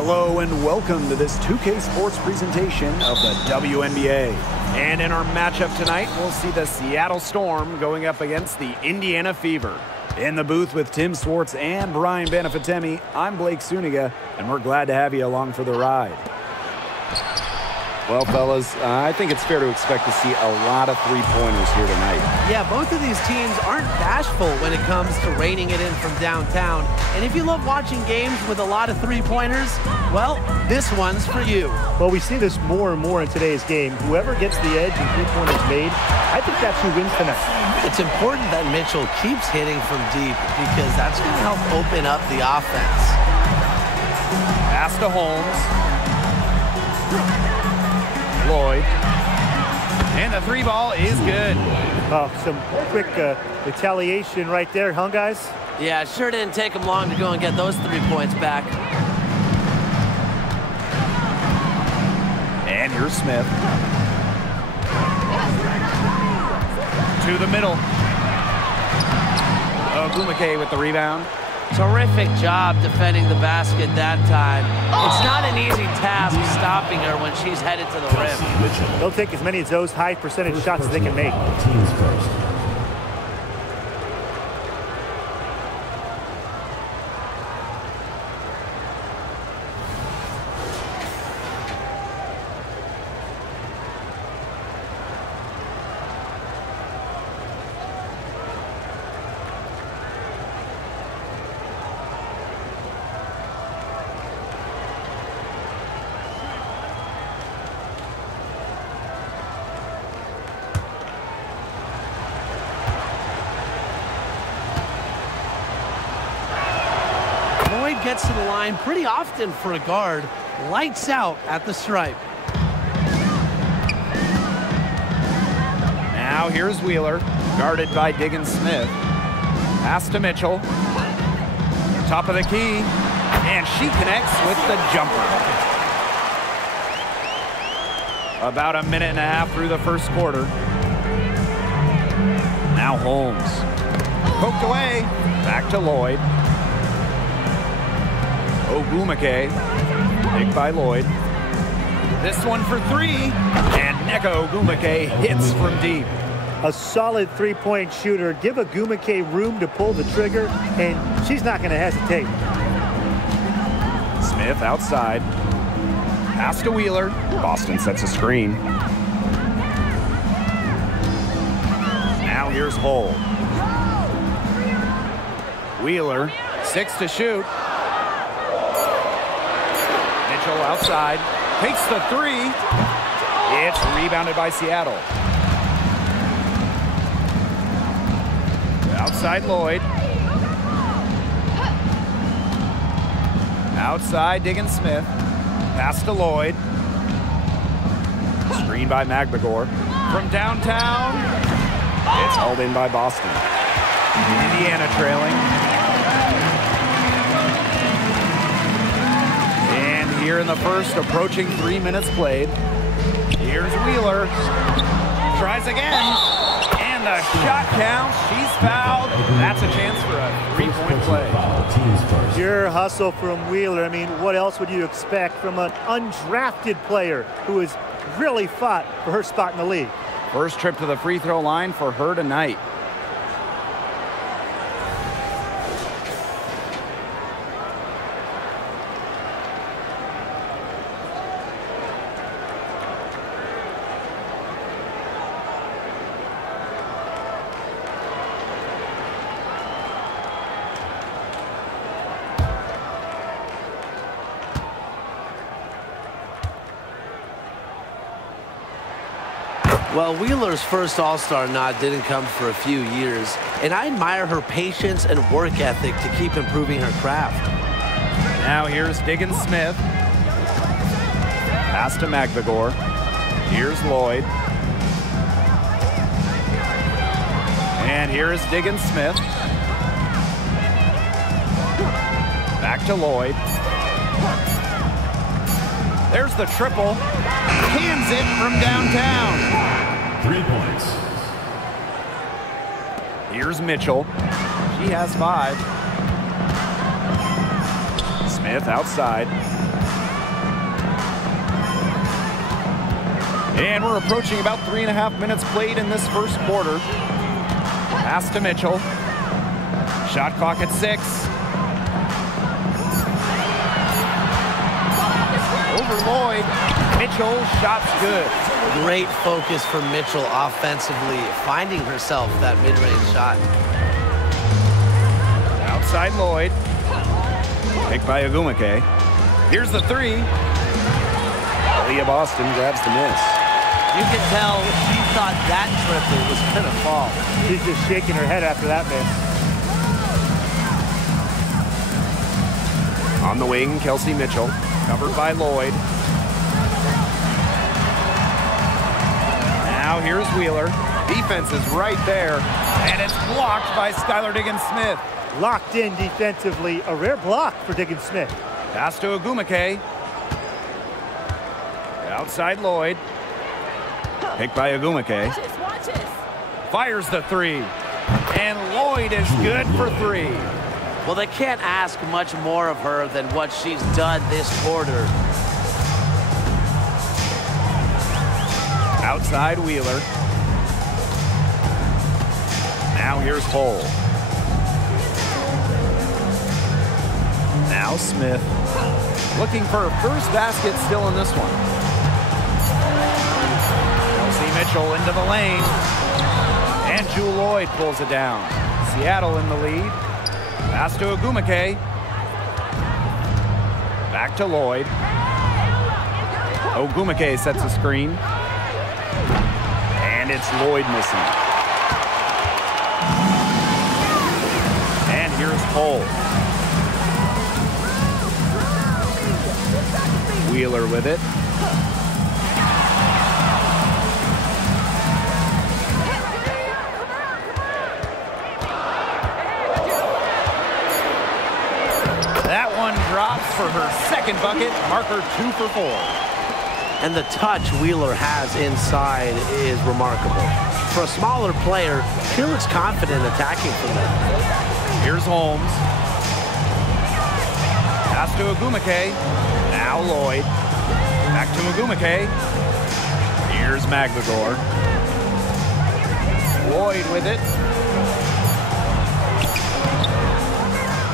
Hello and welcome to this 2K Sports presentation of the WNBA. And in our matchup tonight, we'll see the Seattle Storm going up against the Indiana Fever. In the booth with Tim Swartz and Brian Benefatemi, I'm Blake Suniga, and we're glad to have you along for the ride. Well, fellas, I think it's fair to expect to see a lot of three-pointers here tonight. Yeah, both of these teams aren't bashful when it comes to raining it in from downtown. And if you love watching games with a lot of three-pointers, well, this one's for you. Well, we see this more and more in today's game. Whoever gets the edge and three-pointers made, I think that's who wins tonight. It's important that Mitchell keeps hitting from deep because that's going to help open up the offense. Pass to Holmes. Lloyd. And the three ball is good. Oh, some quick retaliation right there, huh, guys? Yeah, it sure didn't take them long to go and get those 3 points back. And here's Smith. To the middle. Ogumake with the rebound. Terrific job defending the basket that time. It's not an easy task stopping her when she's headed to the rim. They'll take as many of those high percentage shots as they can make. Teams first. Gets to the line pretty often for a guard. Lights out at the stripe. Now here's Wheeler, guarded by Diggins Smith. Pass to Mitchell. Top of the key, and she connects with the jumper. About a minute and a half through the first quarter. Now Holmes. Poked away. Back to Lloyd. Ogumake, picked by Lloyd. This one for three, and Nneka Ogumake hits from deep. A solid three-point shooter. Give Ogumake room to pull the trigger, and she's not going to hesitate. Smith outside. Pass to Wheeler. Boston sets a screen. Now here's Hull. Wheeler, 6 to shoot. Outside, takes the three. It's rebounded by Seattle. Outside Lloyd. Outside Diggins Smith. Pass to Lloyd. Screen by Magbagor. From downtown, it's held in by Boston. Indiana trailing. Here in the first, approaching 3 minutes played. Here's Wheeler. Tries again. And the shot counts. She's fouled. That's a chance for a three-point play. Pure hustle from Wheeler. I mean, what else would you expect from an undrafted player who has really fought for her spot in the league? First trip to the free throw line for her tonight. Well, Wheeler's first All-Star nod didn't come for a few years, and I admire her patience and work ethic to keep improving her craft. Now here's Diggins Smith. Pass to Magbagor. Here's Lloyd. And here's Diggins Smith. Back to Lloyd. There's the triple. Cans it from downtown. 3 points. Here's Mitchell. She has 5. Smith outside. And we're approaching about 3.5 minutes played in this first quarter. Pass to Mitchell. Shot clock at 6. Over Lloyd. Mitchell, shot's good. Great focus for Mitchell offensively, finding herself that mid-range shot. Outside Lloyd. Picked by Ogumake. Here's the 3. Leah Boston grabs the miss. You can tell she thought that triple was going to fall. She's just shaking her head after that miss. On the wing, Kelsey Mitchell. Covered by Lloyd. Now here's Wheeler. Defense is right there. And it's blocked by Skylar Diggins-Smith. Locked in defensively. A rare block for Diggins-Smith. Pass to Ogumake. Outside Lloyd. Picked by Ogumake. Fires the 3. And Lloyd is good for 3. Well, they can't ask much more of her than what she's done this quarter. Outside Wheeler. Now here's Hull. Now Smith. Looking for her first basket still in this one. Kelsey Mitchell into the lane. And Jewel Lloyd pulls it down. Seattle in the lead. Pass to Ogumake. Back to Lloyd. Ogumake sets a screen. And it's Lloyd missing. And here's Hull. Wheeler with it. That one drops for her second bucket, marker 2 for 4. And the touch Wheeler has inside is remarkable. For a smaller player, she looks confident attacking from there. Here's Holmes. Pass to Ogumake. Now Lloyd. Back to Ogumake. Here's Magbagor. Lloyd with it.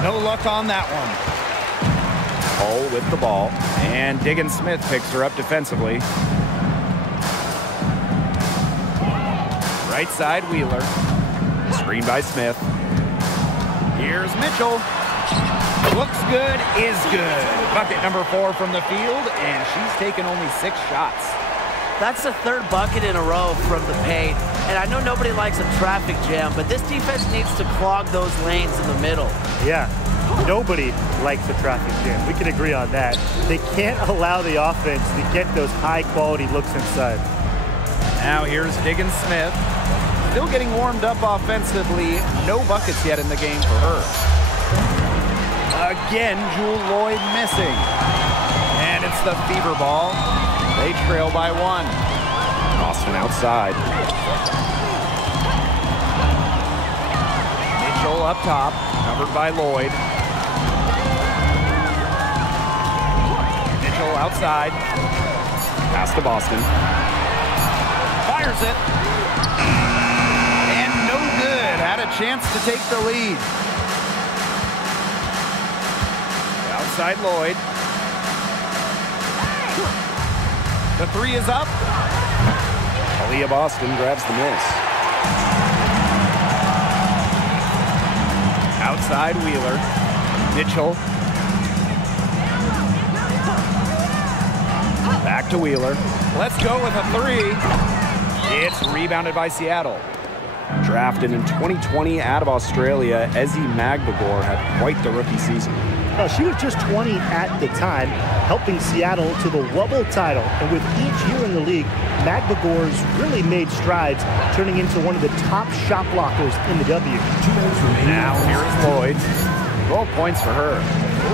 No luck on that one. Hull with the ball. And Diggins-Smith picks her up defensively. Right side, Wheeler. Screen by Smith. Here's Mitchell. Looks good, is good. Bucket number 4 from the field, and she's taken only 6 shots. That's the 3rd bucket in a row from the paint. And I know nobody likes a traffic jam, but this defense needs to clog those lanes in the middle. Yeah, nobody likes a traffic jam. We can agree on that. They can't allow the offense to get those high-quality looks inside. Now here's Diggins-Smith. Still getting warmed up offensively. No buckets yet in the game for her. Again, Jewel Lloyd missing. And it's the Fever ball. They trail by 1. Austin outside. Mitchell up top, covered by Lloyd. Mitchell outside. Pass to Boston. Fires it. And no good. Had a chance to take the lead. Outside Lloyd. The 3 is up. Aaliyah Boston grabs the miss. Outside Wheeler. Mitchell. Back to Wheeler. Let's go with a 3. It's rebounded by Seattle. Drafted in 2020 out of Australia, Ezzy Magbagor had quite the rookie season. Well, she was just 20 at the time, helping Seattle to the Wubble title. And with each year in the league, Magbagor's really made strides, turning into one of the top shot blockers in the W. Now here's Lloyd. 12 points for her.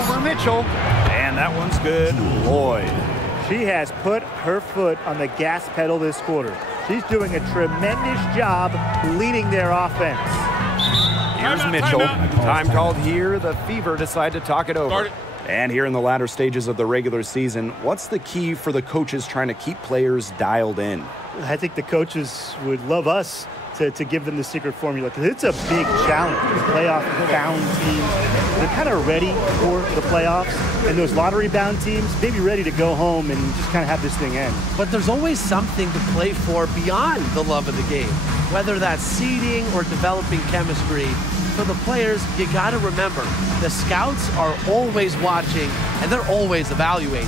Over Mitchell. And that one's good. Lloyd. She has put her foot on the gas pedal this quarter. She's doing a tremendous job leading their offense. Here's Mitchell. Time called here. The Fever decide to talk it over. And here in the latter stages of the regular season, what's the key for the coaches trying to keep players dialed in? I think the coaches would love us to give them the secret formula, because it's a big challenge. The playoff-bound teams, they're kind of ready for the playoffs, and those lottery-bound teams may be ready to go home and just kind of have this thing end. But there's always something to play for beyond the love of the game, whether that's seeding or developing chemistry. For the players, you got to remember, the scouts are always watching, and they're always evaluating.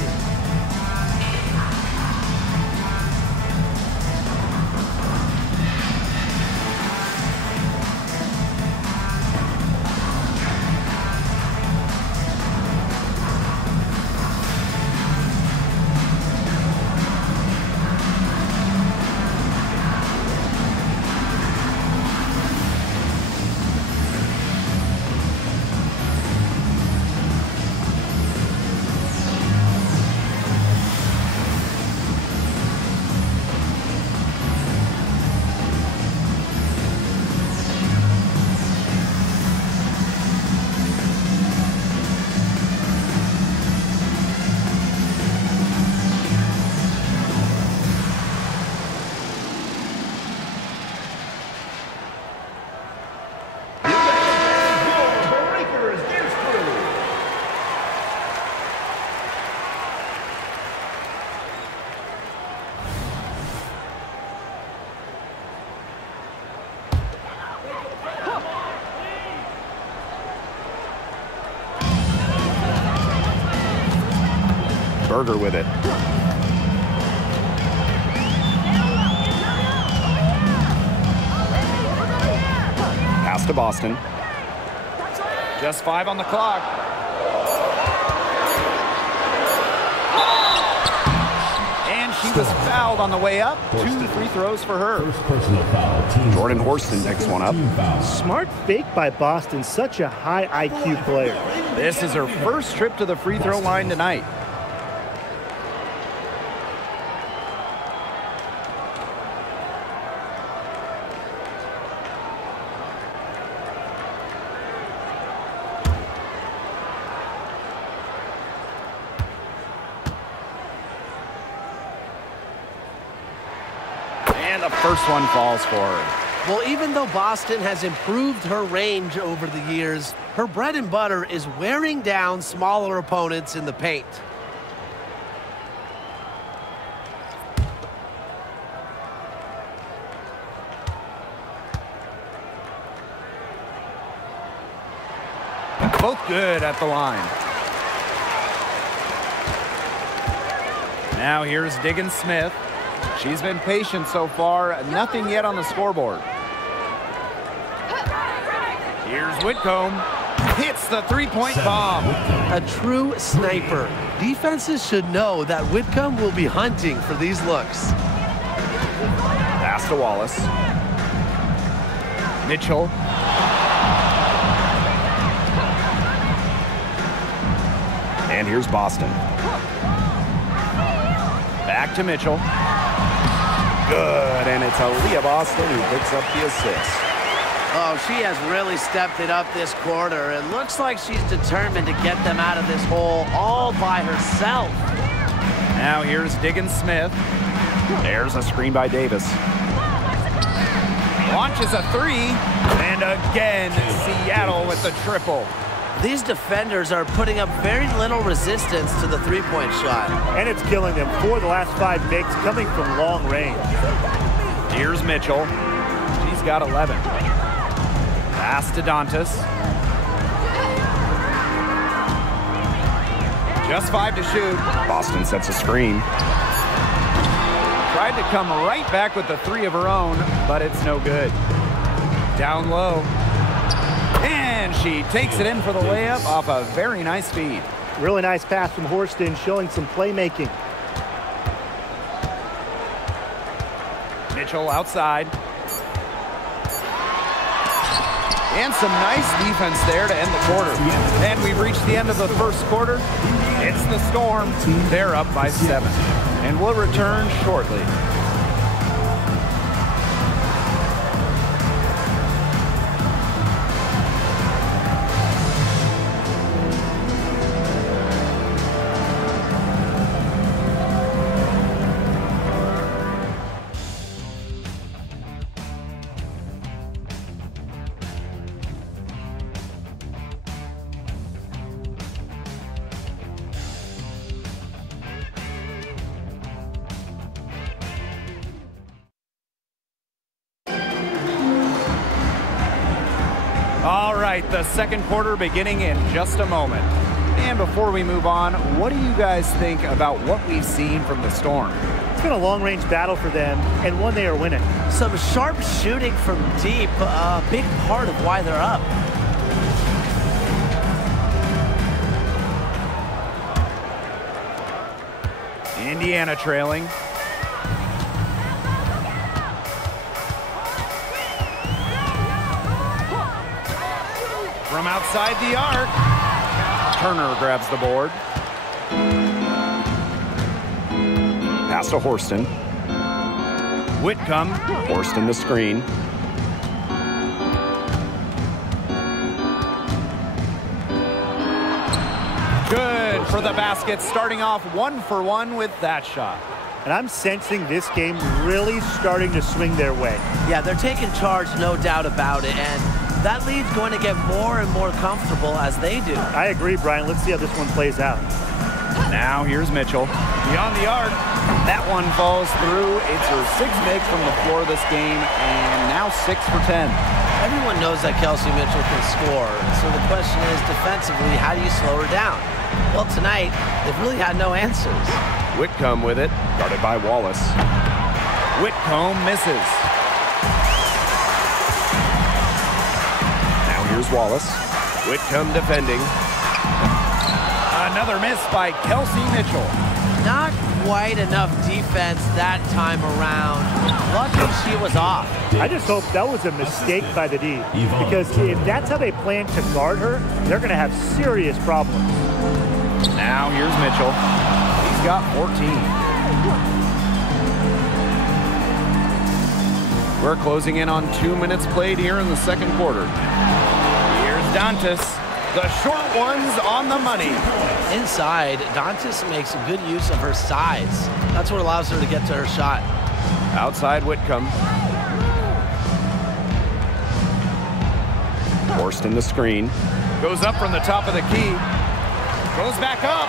Berger with it. Pass to Boston. Just 5 on the clock. And she was fouled on the way up. 2 free throws for her. First personal foul. Team Jordan Horston picks one up. Smart fake by Boston, such a high IQ player. This is her first trip to the free throw line tonight. And the first one falls for her. Well, even though Boston has improved her range over the years, her bread and butter is wearing down smaller opponents in the paint. Both good at the line. Now here's Diggins Smith. She's been patient so far. Nothing yet on the scoreboard. Here's Whitcomb. Hits the three-point bomb. A true sniper. Defenses should know that Whitcomb will be hunting for these looks. Pass to Wallace. Mitchell. And here's Boston. Back to Mitchell. Good, and it's Aaliyah Boston who picks up the assist. Oh, she has really stepped it up this quarter. It looks like she's determined to get them out of this hole all by herself. Now here's Diggins Smith. There's a screen by Davis. Launches a three, and again, Seattle with the triple. These defenders are putting up very little resistance to the three-point shot. And it's killing them. 4 of the last 5 makes coming from long range. Here's Mitchell. She's got 11. Pass to Dantas. Just 5 to shoot. Boston sets a screen. Tried to come right back with the 3 of her own, but it's no good. Down low. And she takes it in for the layup off a very nice feed. Really nice pass from Horston, showing some playmaking. Mitchell outside. And some nice defense there to end the quarter. And we've reached the end of the first quarter. It's the Storm. They're up by 7. And we'll return shortly. All right, the second quarter beginning in just a moment. And before we move on, what do you guys think about what we've seen from the Storm? It's been a long-range battle for them, and one they are winning. Some sharp shooting from deep, a big part of why they're up. Indiana trailing. From outside the arc, Turner grabs the board. Pass to Horston. Whitcomb, Horston the screen. Good for the basket, starting off 1-for-1 with that shot. And I'm sensing this game really starting to swing their way. Yeah, they're taking charge, no doubt about it, and that lead's going to get more and more comfortable as they do. I agree, Brian. Let's see how this one plays out. Now here's Mitchell. Beyond the arc. That one falls through. It's her 6th make from the floor this game, and now 6 for 10. Everyone knows that Kelsey Mitchell can score, so the question is, defensively, how do you slow her down? Well, tonight, they've really had no answers. Whitcomb with it, guarded by Wallace. Whitcomb misses. Now here's Wallace. Whitcomb defending. Another miss by Kelsey Mitchell. Not quite enough defense that time around. Lucky she was off. I just hope that was a mistake by the D, because if that's how they plan to guard her, they're going to have serious problems. Now here's Mitchell. He's got 14. We're closing in on 2 minutes played here in the second quarter. Here's Dantas. The short one's on the money. Inside, Dantas makes good use of her size. That's what allows her to get to her shot. Outside Whitcomb. Horston the screen. Goes up from the top of the key. Goes back up.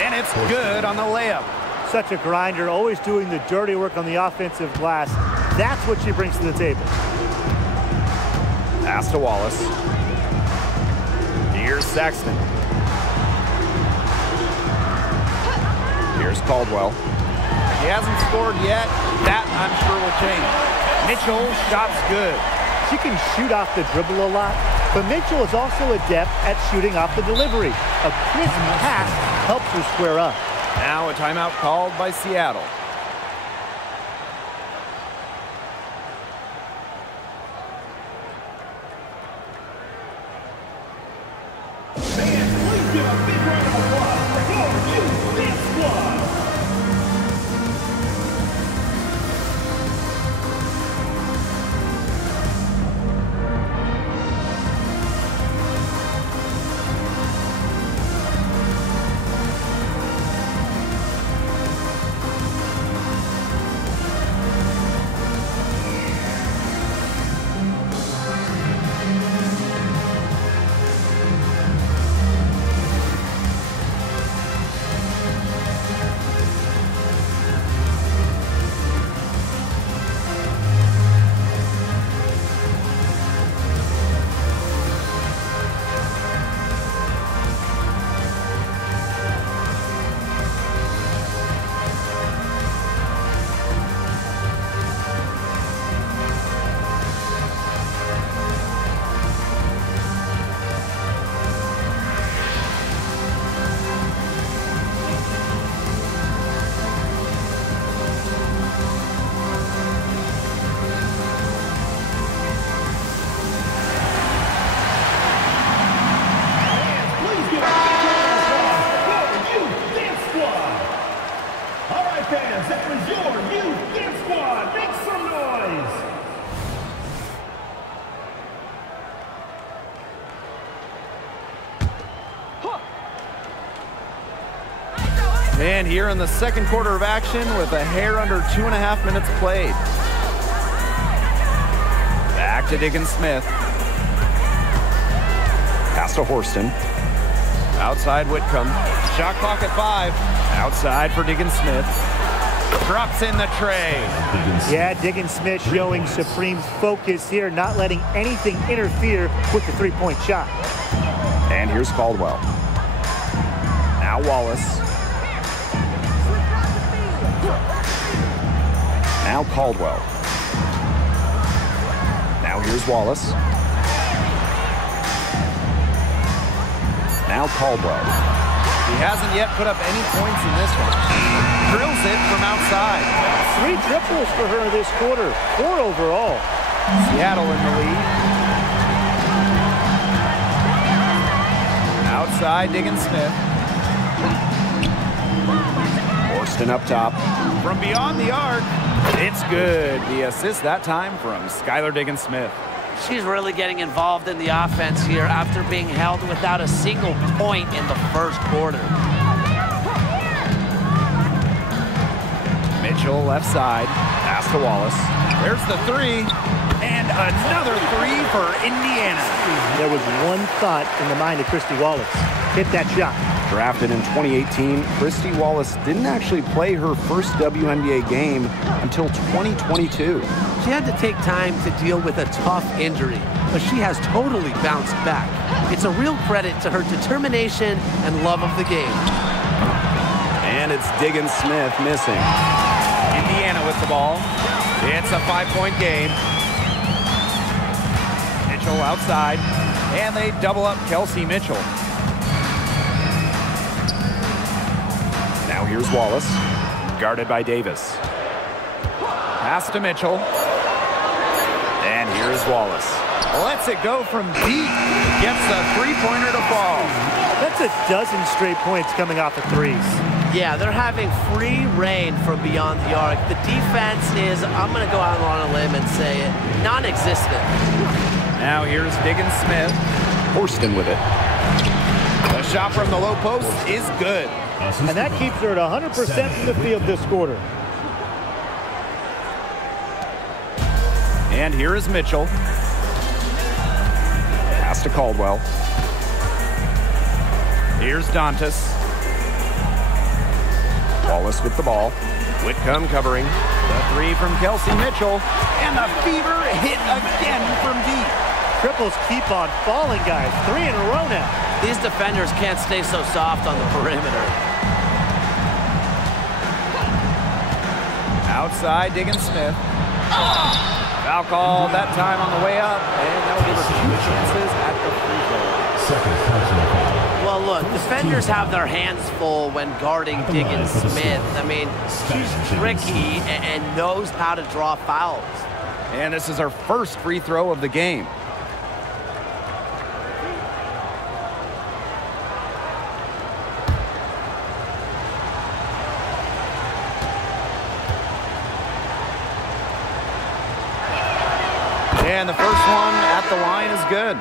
And it's good on the layup. Such a grinder, always doing the dirty work on the offensive glass. That's what she brings to the table. Pass to Wallace. Here's Saxton. Here's Caldwell. He hasn't scored yet. That, I'm sure, will change. Mitchell, shot's good. She can shoot off the dribble a lot, but Mitchell is also adept at shooting off the delivery. A crisp pass helps her square up. Now a timeout called by Seattle. And here in the second quarter of action with a hair under 2.5 minutes played. Back to Diggins-Smith. Pass to Horston. Outside Whitcomb. Shot clock at 5. Outside for Diggins-Smith. Drops in the tray. Yeah, Diggins Smith showing supreme focus here, not letting anything interfere with the three-point shot. And here's Caldwell. Now Wallace. Now Caldwell. Now here's Wallace. Now Caldwell. He hasn't yet put up any points in this one. Drills it from outside. 3 triples for her this quarter, 4 overall. Seattle in the lead. Outside, Diggins Smith. Horston up top. From beyond the arc, it's good. The assist that time from Skylar Diggins Smith. She's really getting involved in the offense here after being held without a single point in the first quarter. Mitchell left side. Pass to Wallace. There's the 3. And another 3 for Indiana. There was one thought in the mind of Christy Wallace. Hit that shot. Drafted in 2018, Christy Wallace didn't actually play her first WNBA game until 2022. She had to take time to deal with a tough injury, but she has totally bounced back. It's a real credit to her determination and love of the game. And it's Diggins Smith missing. Indiana with the ball. It's a 5-point game. Mitchell outside, and they double up Kelsey Mitchell. Now here's Wallace, guarded by Davis. Pass to Mitchell. And here's Wallace. Lets it go from deep. Gets the three-pointer to fall. That's a dozen straight points coming off of threes. Yeah, they're having free reign from beyond the arc. The defense is, I'm going to go out on a limb and say it, non-existent. Now here's Diggins Smith. Horston with it. The shot from the low post is good. And that keeps her at 100% from the field this quarter. And here is Mitchell. Pass to Caldwell. Here's Dantas. Wallace with the ball. Whitcomb covering. The 3 from Kelsey Mitchell. And the fever hit again from deep. Triples keep on falling, guys. 3 in a row now. These defenders can't stay so soft on the perimeter. Outside, Diggins Smith. Foul call that time on the way up. And that'll give her 2 chances at the free throw. Second personal foul. Well, look, defenders have their hands full when guarding Diggins Smith. I mean, she's tricky and knows how to draw fouls. And this is her first free throw of the game. And the first one at the line is good.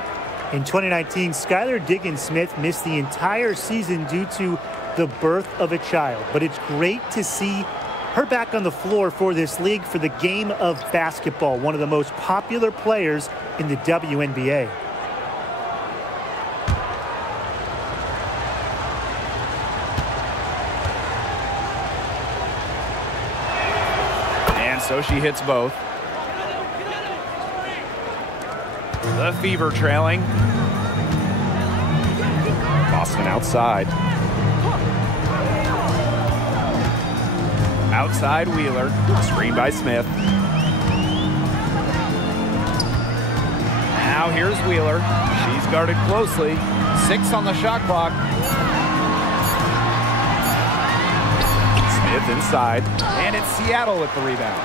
In 2019, Skylar Diggins Smith missed the entire season due to the birth of a child. But it's great to see her back on the floor for this league, for the game of basketball, one of the most popular players in the WNBA. And so she hits both. The Fever trailing. Boston outside. Outside Wheeler. Screen by Smith. Now here's Wheeler. She's guarded closely. 6 on the shot clock. Smith inside. And it's Seattle with the rebound.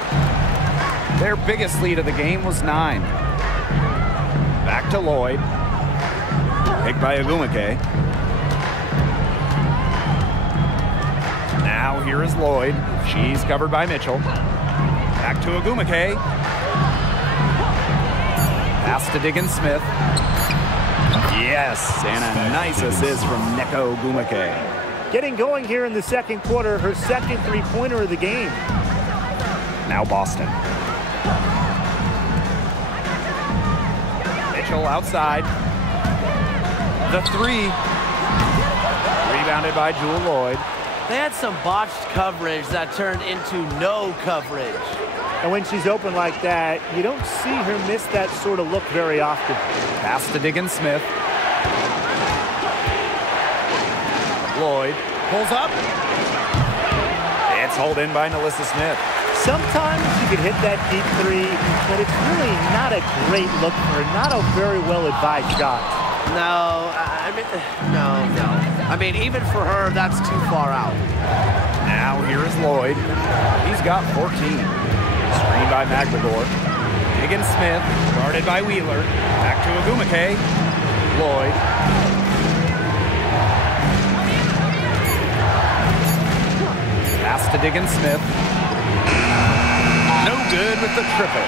Their biggest lead of the game was 9. Back to Lloyd. Picked by Agumake. Now here is Lloyd. She's covered by Mitchell. Back to Agumake. Pass to Diggins Smith. Yes, and a nice assist from Neko Agumake. Getting going here in the second quarter, her second three-pointer of the game. Now Boston. Mitchell outside. The 3. Rebounded by Jewel Lloyd. They had some botched coverage that turned into no coverage. And when she's open like that, you don't see her miss that sort of look very often. Pass to Diggins-Smith. Lloyd pulls up. It's hauled in by Nalissa Smith. Sometimes you can hit that deep three, but it's really not a great look for her, not a very well-advised shot. No, I mean, even for her, that's too far out. Now here is Lloyd. He's got 14. Screen by McGregor. Diggins-Smith, guarded by Wheeler. Back to Agumake. Lloyd. Pass to Diggins-Smith. No good with the triple.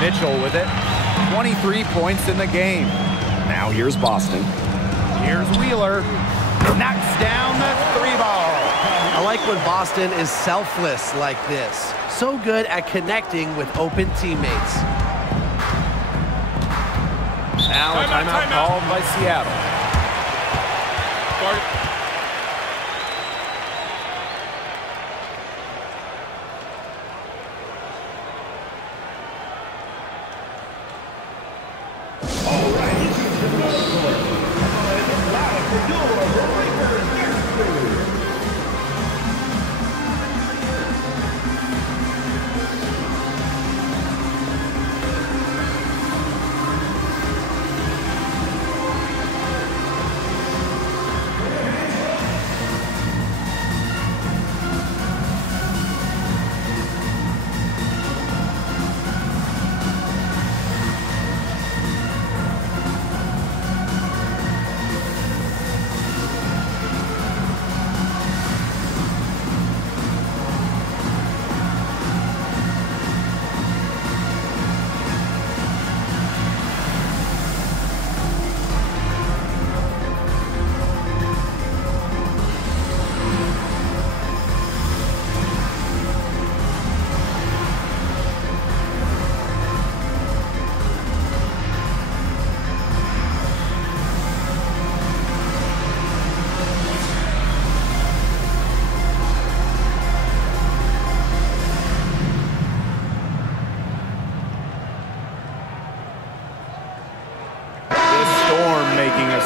Mitchell with it. 23 points in the game. Now here's Boston. Here's Wheeler. Knocks down the three ball. I like when Boston is selfless like this. So good at connecting with open teammates. Now a timeout called by Seattle.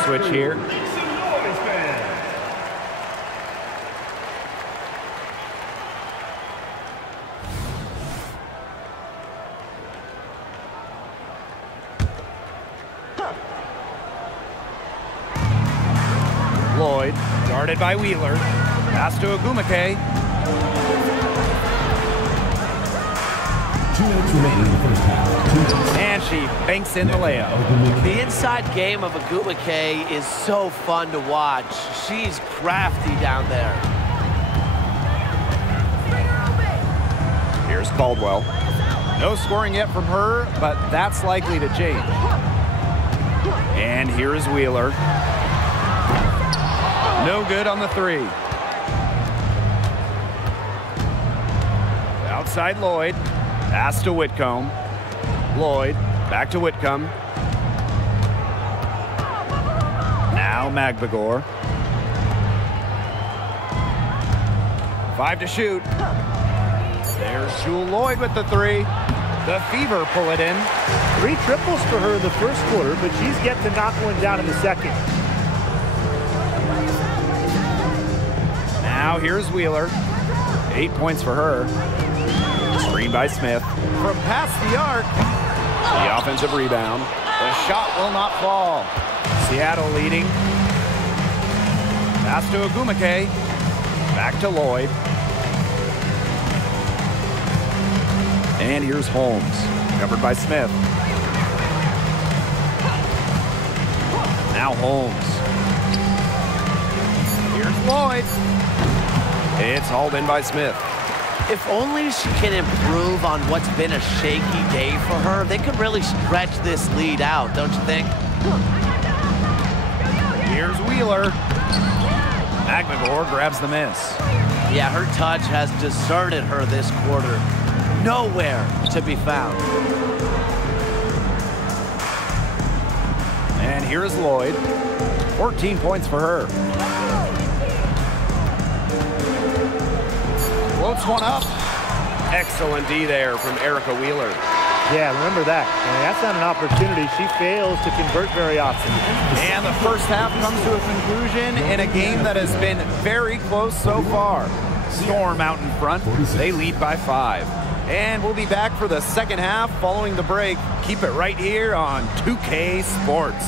Switch here. Lloyd, guarded by Wheeler. Pass to Agumake. 2 minutes remaining in the first half. And she banks in the layup. The inside game of Agumake is so fun to watch. She's crafty down there. Here's Caldwell. No scoring yet from her, but that's likely to change. And here is Wheeler. No good on the three. Outside Lloyd. Pass to Whitcomb. Lloyd, back to Whitcomb. Now Magbagor. 5 to shoot. There's Jewel Lloyd with the three. The Fever pull it in. 3 triples for her in the first quarter, but she's yet to knock one down in the second. Now here's Wheeler. 8 points for her. Screen by Smith. From past the arc. The offensive rebound. The shot will not fall. Seattle leading. Pass to Agumake. Back to Lloyd. And here's Holmes. Covered by Smith. Now Holmes. Here's Lloyd. It's hauled in by Smith. If only she can improve on what's been a shaky day for her, they could really stretch this lead out, don't you think? Here's Wheeler. Magbagor grabs the miss. Yeah, her touch has deserted her this quarter. Nowhere to be found. And here's Lloyd. 14 points for her. Floats one up. Excellent D there from Erica Wheeler. Yeah, remember that. And that's not an opportunity she fails to convert very often. And the first half comes to a conclusion in a game that has been very close so far. Storm out in front. They lead by 5. And we'll be back for the second half following the break. Keep it right here on 2K Sports.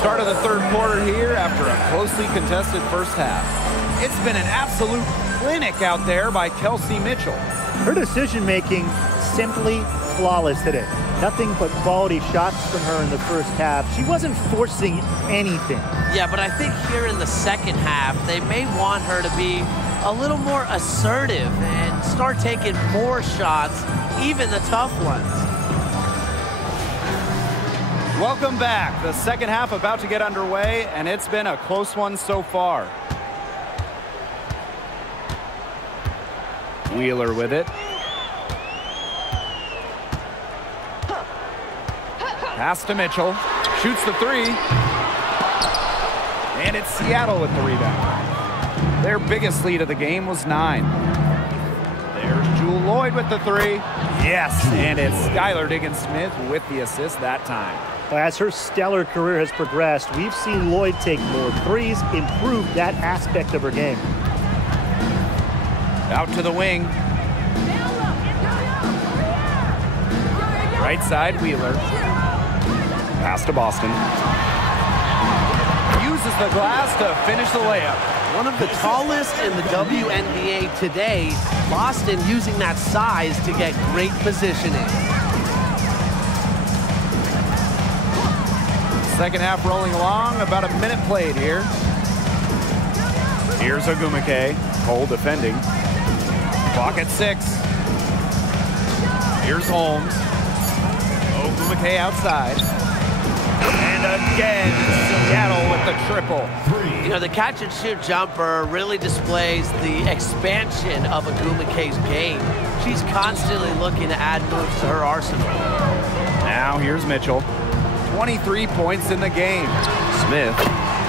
Start of the third quarter here after a closely contested first half. It's been an absolute clinic out there by Kelsey Mitchell. Her decision-making simply flawless today. Nothing but quality shots from her in the first half. She wasn't forcing anything. Yeah, but I think here in the second half, they may want her to be a little more assertive and start taking more shots, even the tough ones. Welcome back. The second half about to get underway, and it's been a close one so far. Wheeler with it. Pass to Mitchell. Shoots the three. And it's Seattle with the rebound. Their biggest lead of the game was 9. There's Jewel Lloyd with the three. Yes, and it's Skylar Diggins-Smith with the assist that time. As her stellar career has progressed, we've seen Lloyd take more threes, improve that aspect of her game. Out to the wing. Right side, Wheeler. Pass to Boston. Uses the glass to finish the layup. One of the tallest in the WNBA today. Boston using that size to get great positioning. Second half rolling along, about a minute played here. Here's Ogumake, Cole defending. Clock at 6. Here's Holmes. Ogumake outside. And again, Seattle with the triple. You know, the catch-and-shoot jumper really displays the expansion of Ogwumike's game. She's constantly looking to add moves to her arsenal. Now here's Mitchell. 23 points in the game. Smith,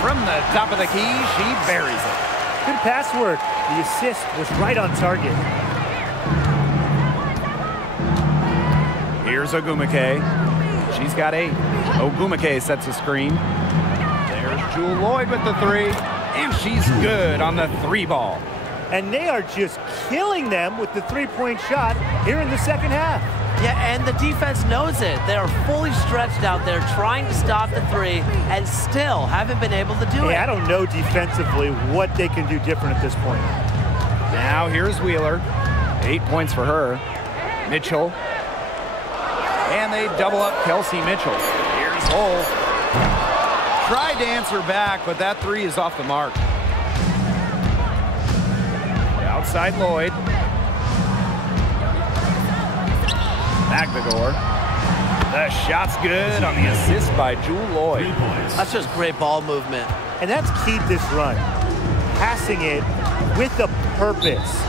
from the top of the key, she buries it. Good pass work. The assist was right on target. Here's Ogwumike. She's got 8. Ogwumike sets a screen. There's Jewel Lloyd with the 3. And she's good on the 3 ball. And they are just killing them with the three-point shot here in the second half. Yeah, and the defense knows it. They are fully stretched out there trying to stop the 3 and still haven't been able to do it. I don't know defensively what they can do different at this point. Now here's Wheeler. 8 points for her. Mitchell. And they double up Kelsey Mitchell. Here's Hull. Tried to answer back, but that 3 is off the mark. Outside Lloyd. Magdagor. The shot's good on the assist by Jewel Lloyd. That's just great ball movement. And that's keyed this run. Passing it with a purpose.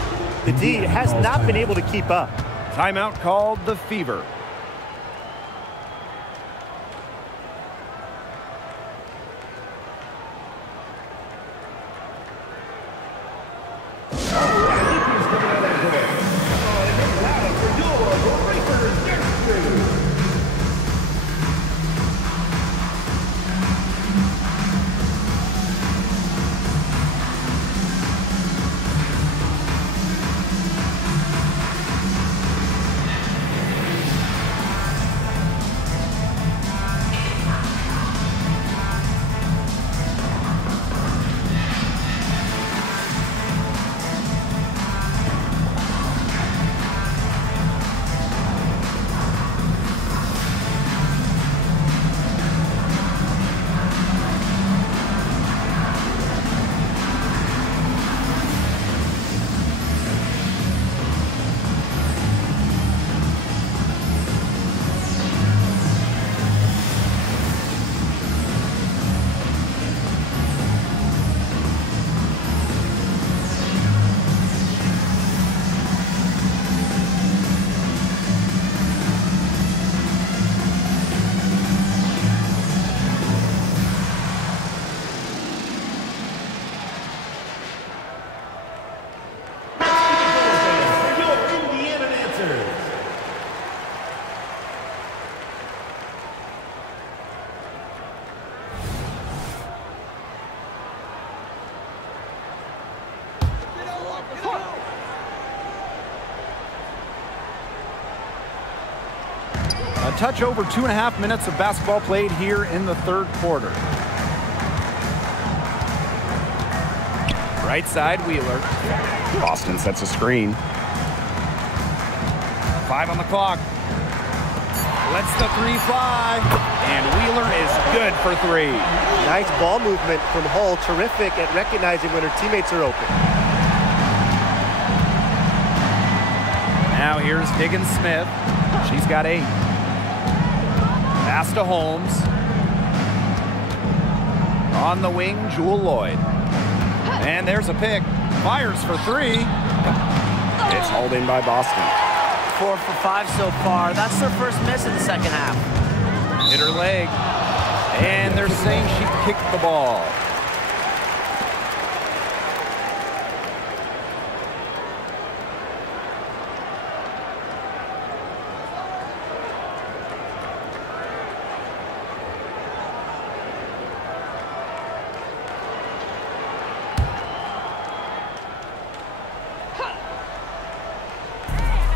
The D has not been able to keep up. Timeout called the Fever. A touch over 2.5 minutes of basketball played here in the third quarter. Right side, Wheeler. Boston sets a screen. 5 on the clock. Lets the 3 fly. And Wheeler is good for 3. Nice ball movement from Hull. Terrific at recognizing when her teammates are open. Now here's Diggins Smith. She's got 8. Pass to Holmes. On the wing, Jewel Lloyd. And there's a pick. Fires for 3. It's hauled in by Boston. 4 for 5 so far. That's their first miss in the second half. Hit her leg. And they're saying she kicked the ball.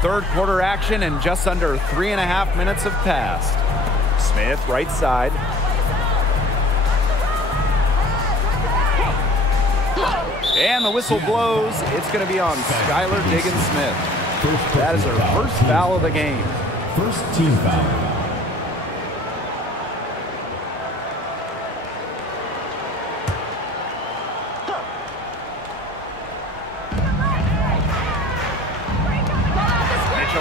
Third quarter action and just under 3.5 minutes have passed. Smith, right side. And the whistle blows. It's going to be on Skylar Diggins-Smith. That is her first foul of the game. First team foul.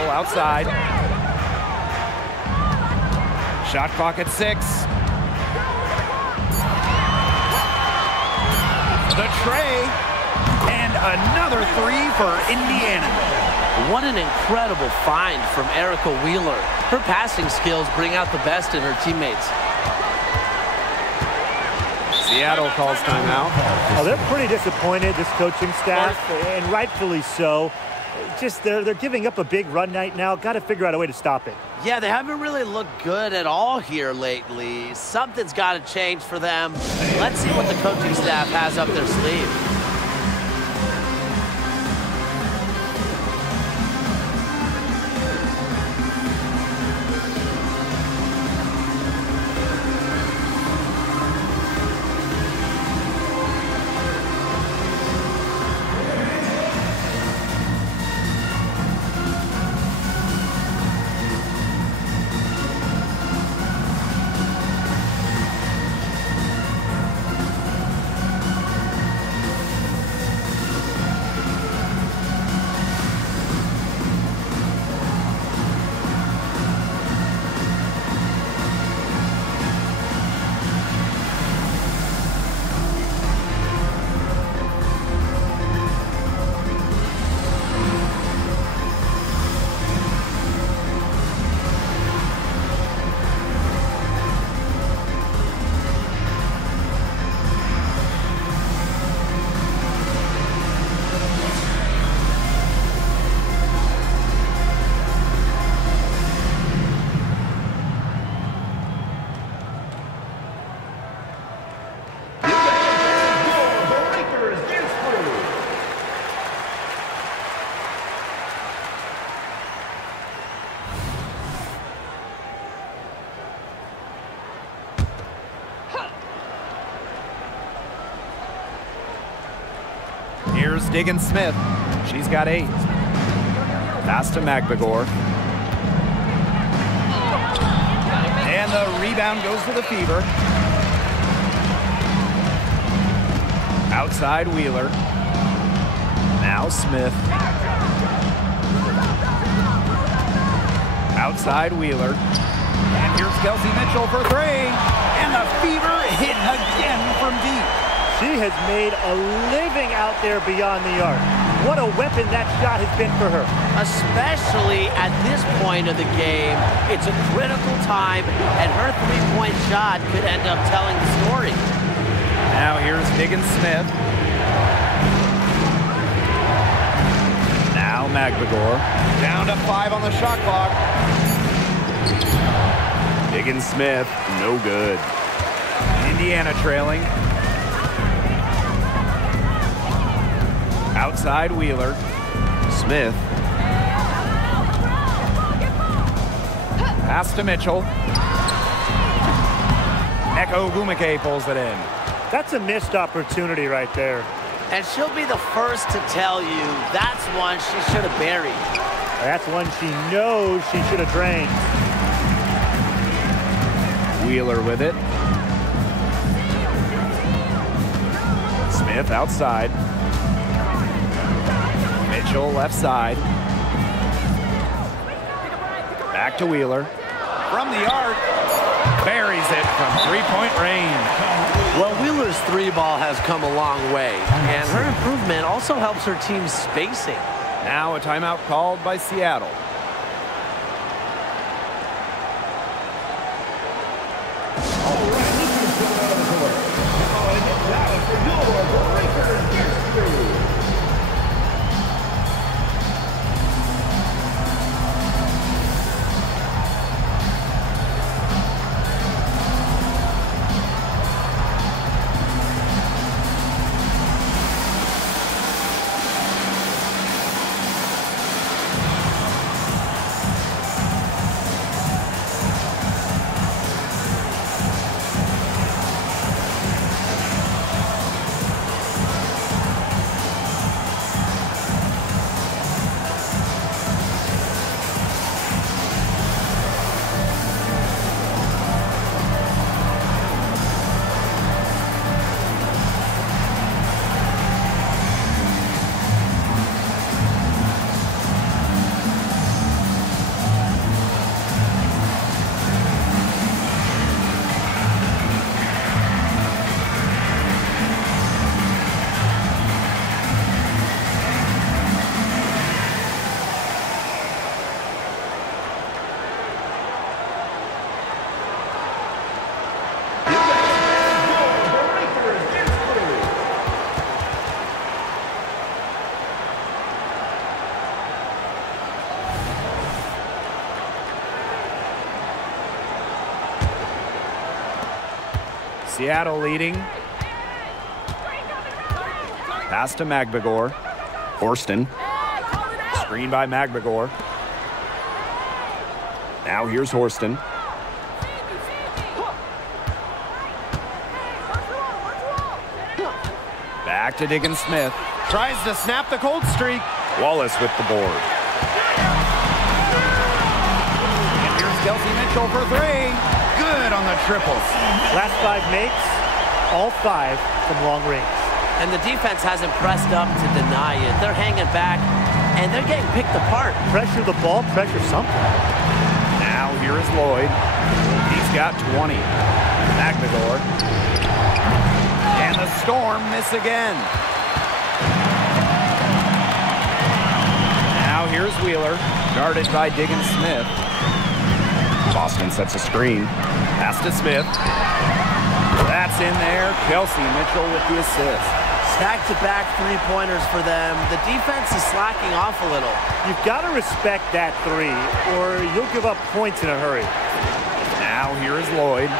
Outside. Shot clock at 6. The tray. And another three for Indiana. What an incredible find from Erica Wheeler. Her passing skills bring out the best in her teammates. Seattle calls timeout. Oh, they're pretty disappointed, this coaching staff, and rightfully so. Just they're giving up a big run night now. Got to figure out a way to stop it. Yeah, they haven't really looked good at all here lately. Something's got to change for them. Let's see what the coaching staff has up their sleeve. Here's Diggins Smith. She's got 8. Pass to McBagor. And the rebound goes to the Fever. Outside Wheeler. Now Smith. Outside Wheeler. And here's Kelsey Mitchell for 3. And the Fever hit again from deep. She has made a living out there beyond the arc. What a weapon that shot has been for her. Especially at this point of the game, it's a critical time, and her three-point shot could end up telling the story. Now here's Diggins Smith. Now McBagor. Down to 5 on the shot clock. Diggins Smith, no good. Indiana trailing. Outside Wheeler. Smith. Pass to Mitchell. Neko Gumake pulls it in. That's a missed opportunity right there. And she'll be the first to tell you that's one she should have buried. That's one she knows she should have drained. Wheeler with it. Smith outside. Mitchell left side. Back to Wheeler. From the arc. Buries it from three-point range. Well, Wheeler's three ball has come a long way, and her improvement also helps her team's spacing. Now a timeout called by Seattle. Seattle leading. Pass to Magbagor. Horston. Screen by Magbagor. Now here's Horston. Back to Diggins Smith. Tries to snap the cold streak. Wallace with the board. And here's Kelsey Mitchell for three. Good on the triple. Last 5 makes, all 5 from long range. And the defense hasn't pressed up to deny it. They're hanging back, and they're getting picked apart. Pressure the ball, pressure something. Now here is Lloyd. He's got 20. Magbagor. And the Storm miss again. Now here's Wheeler, guarded by Diggins Smith. Boston sets a screen. Pass to Smith. That's in there. Kelsey Mitchell with the assist. Back-to-back three-pointers for them. The defense is slacking off a little. You've got to respect that 3, or you'll give up points in a hurry. Now here is Lloyd.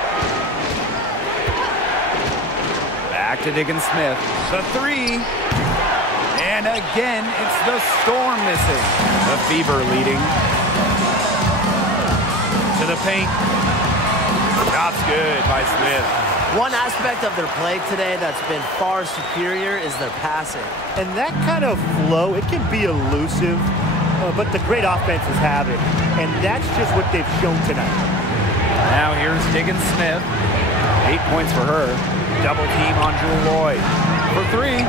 Back to Diggins Smith. The 3. And again, it's the Storm missing. The Fever leading. To the paint. Shot's good by Smith. One aspect of their play today that's been far superior is their passing. And that kind of flow, it can be elusive, but the great offenses have it. And that's just what they've shown tonight. Now here's Diggins Smith. 8 points for her. Double team on Jewel Lloyd. For 3.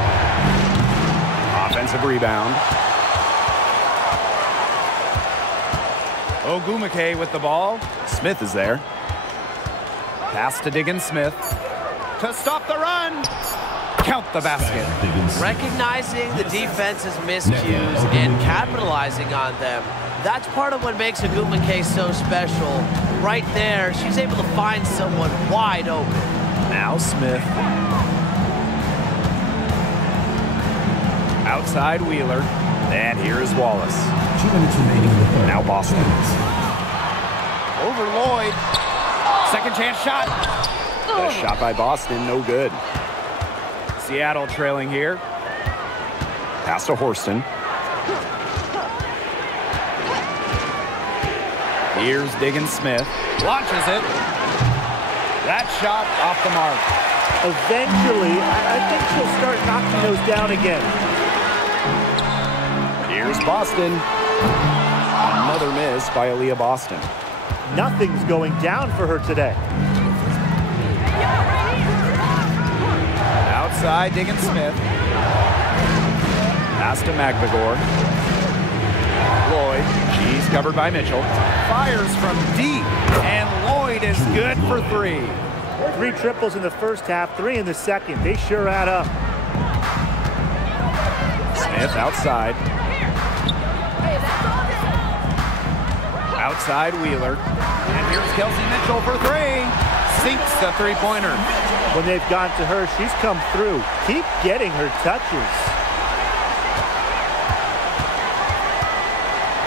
Offensive rebound. Ogumake with the ball. Smith is there. Pass to Diggins Smith. To stop the run. Count the basket. Recognizing the defense's miscues and capitalizing on them. That's part of what makes Ogumake so special. Right there, she's able to find someone wide open. Now Smith. Outside Wheeler. And here is Wallace. 2 minutes remaining in the third. Now Boston. Over Lloyd. Second chance shot. A shot by Boston, no good. Seattle trailing here. Pass to Horston. Here's Diggins Smith. Launches it. That shot off the mark. Eventually, I think she'll start knocking those down again. Here's Boston. Another miss by Aaliyah Boston. Nothing's going down for her today. Outside, Diggins Smith. Pass to Magbagor. Lloyd, she's covered by Mitchell. Fires from deep, and Lloyd is good for 3. 3 triples in the first half, 3 in the second. They sure add up. Smith outside. Outside Wheeler. And here's Kelsey Mitchell for 3. Sinks the 3-pointer. When they've gone to her, she's come through. Keep getting her touches.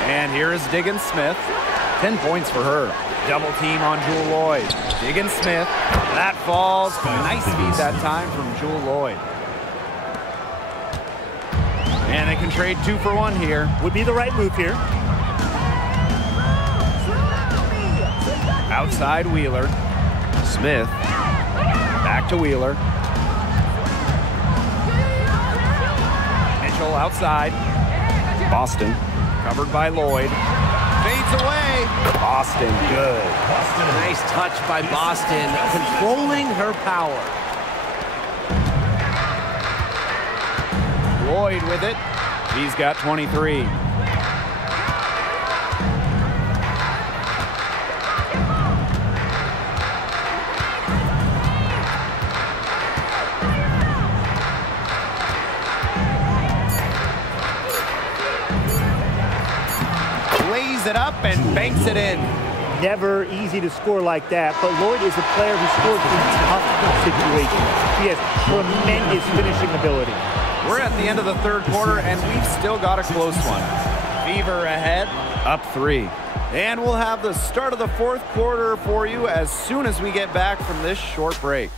And here is Diggins Smith. 10 points for her. Double team on Jewel Lloyd. Diggins Smith. That falls. Nice feed that time from Jewel Lloyd. And they can trade 2 for 1 here. Would be the right move here. Outside Wheeler. Smith. Back to Wheeler. Mitchell outside. Boston. Covered by Lloyd. Fades away. Boston, good. Nice touch by Boston, controlling her power. Lloyd with it. He's got 23. It up and banks it in. Never easy to score like that, but Lloyd is a player who scores in tough situations. She has tremendous finishing ability. We're at the end of the third quarter, and we've still got a close one. Fever ahead, up 3. And we'll have the start of the fourth quarter for you as soon as we get back from this short break.